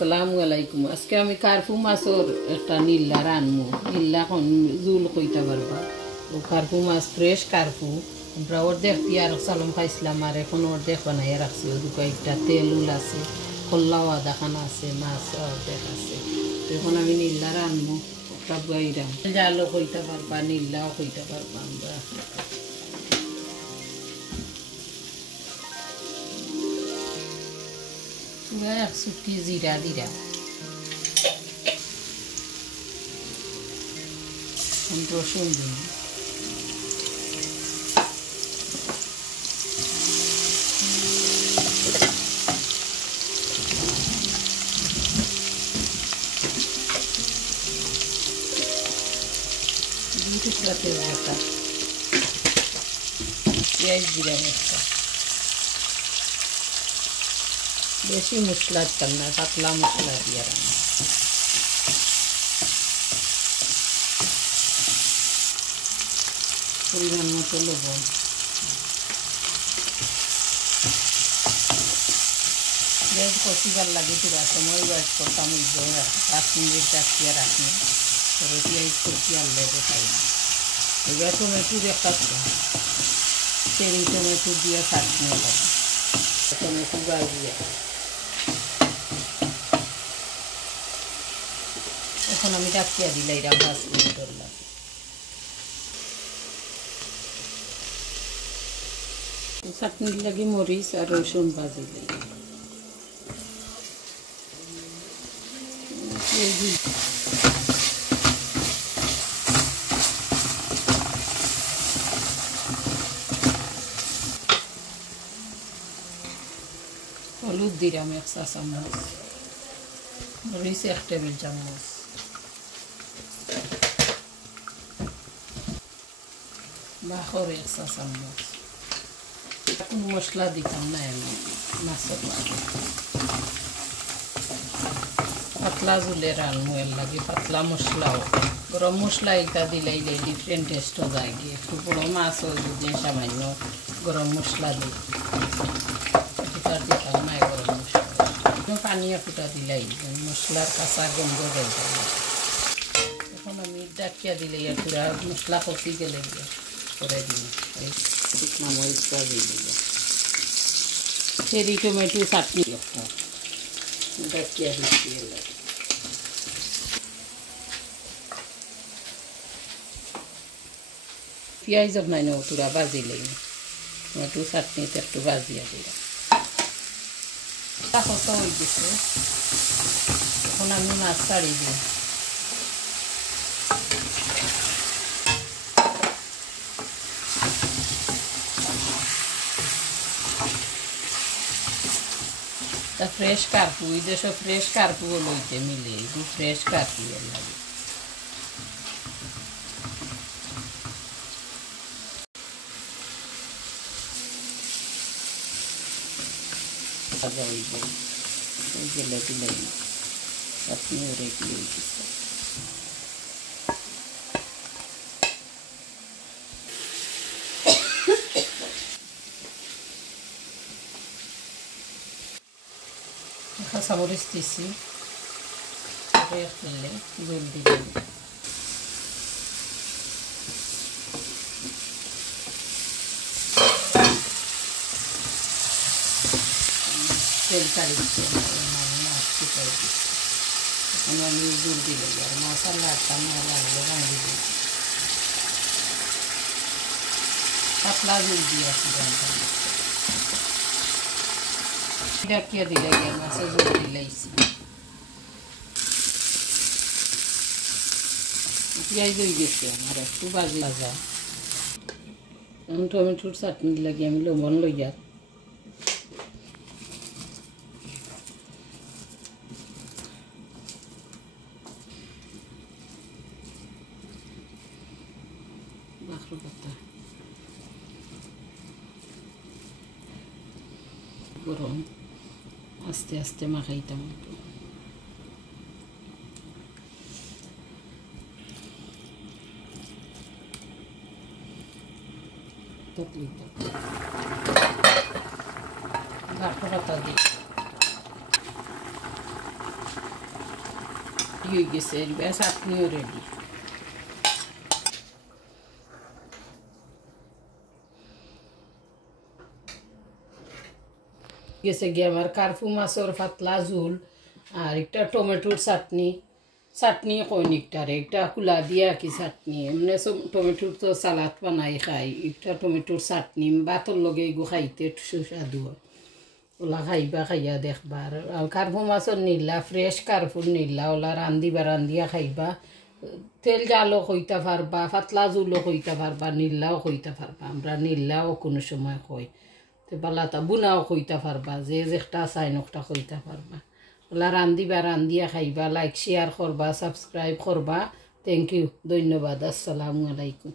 আসসালামু আলাইকুম। আজকে আমি কারফু মাছের একটা নীলা রানবো। নীলা কোন জুল কইতে পারবা। ও কারফু মাছ ফ্রেশ কারফু। আমরা অর্ধেক পিয়ার সালম খাইছিলাম আর এখন অর্ধেক বানাইয়া রাখছি। ওই কয়েকটা তেল উল আছে, কল্লাও আধা খানা আছে, মাছ অর্ধেক আছে। এখন আমি নীলা রানবো একটা বাইরাম। জালও কইতে পারবা, নীলাও কইতে পারবা। আমরা এক সুটকি জিরা দিরা রসুন দিন, দুই টুকরা তেজপাতা, পেঁয়াজ জিরা একটা। বেশি মশলা দিতাম না, পাতলা মশলা দিয়ে রান্না। পরিমাণ মতো লবণ, পেঁয়াজ কষিবার লাগে পুরা সময় ওয়েট করতাম। 5 মিনিট রাখিয়ে রাখি, পরে পেঁয়াজ কষি আনলে দেখাই না। এবার টমেটোর একটা চেরি টমেটো দিয়ে চাটনি করি। টমেটো দিয়ে এখন আমি ডাকিয়া দিলাই 5 মিনিটের লাগে। চাটনির লাগে মরিচ আর রসুন ভাজিলে হলুদ দিলাম 1 চা চামচ, মরিচ 1 টেবিল চামচ, মাখর 1 চা চামচ। কোনো মশলা দিতাম না আমি মাছের লাগে। পাতলা জুলে রান্নু এর লাগে পাতলা মশলাও। গরম মশলা এটা দিলে ডিফারেন্ট টেস্টও যায় গিয়ে। একটু বড়ো মাছও যদি সামান্য গরম মশলা দিই, ফুটার দিতাম না গরম মশলা। পানিয়া ফুটা দিলাই মশলার কাঁচা গন্ধ যাইতে। এখন আমি ডাকিয়া দিলে পুরা মশলা কষি গেলে করে দিই। শুকনা মরিচ দিয়ে দিল, চেরি টমেটো চাটনি একটা ডাকিয়া দিচ্ছি। পেঁয়াজ নাই না পুরা বাজিলেই টমেটো চাটনিতে একটু বাজিয়া দিলাম। কত হয়ে গেছে, এখন আমি মাছ ছাড়ি দিই। ফ্রেশ কার্পু, এই দেশ ফ্রেশ কার্পু লইতে মিলে ফ্রেশ কার্পু লাগে। গেলে দিলে চাটনি রেডি হয়ে গেছে। কাঁচামরিচ দিছি, ফেললে জল দিলাম। তেল ছাড়িচ্ছে, মাছ শুকাই দিচ্ছি। এখন আমি জল দিলে আর মশলা একটা লাগলে রাঁধি দিই। পাতলা জল দিয়ে আসি ডাকিয়া দিলে মাছে জল দিলাইছি। পেঁয়াজ হয়ে গেছে আমার, একটু ভাজা। এখন টমেটোর চাটনি লাগে আমি লবণ লইয়া মাখর পাতা গরম আস্তে আস্তে মাখাইতাম। মাখর পাতা দিই রেডি হয়ে গেছে চাটনিও রেডি গেছে গিয়ে আমার কার্ফু মাছের পাতলা ঝোল আর একটা টমেটোর চাটনি চাটনি কইনিকটারে একটা কুলা দিয়া কি চাটনি এমনি টমেটোর তো সালাদ বানাই খাই একটা টমেটোর চাটনি ভাতর লগে এগু খাইতে সুস্বাদু হয় ওলা খাইবা খাইয়া দেখবা আর কার্ফু মাছের নিলা ফ্রেশ কার্ফুর নিলা ওলা রান্ধিয়া খাইবা তেল জালও কইতে পারবা পাতলা জুলও কইতে পারবা নিল্লাও কইতে পারবা আমরা নিল্লাও কোনো সময় কই তো বালাতা বুনাও কইতে পারবা যে যেটা চাই নকটা কইতে পারবা ওলা রান্ধিয়া খাইবা লাইক শেয়ার করবা সাবস্ক্রাইব করবা থ্যাংক ইউ ধন্যবাদ আসসালামু আলাইকুম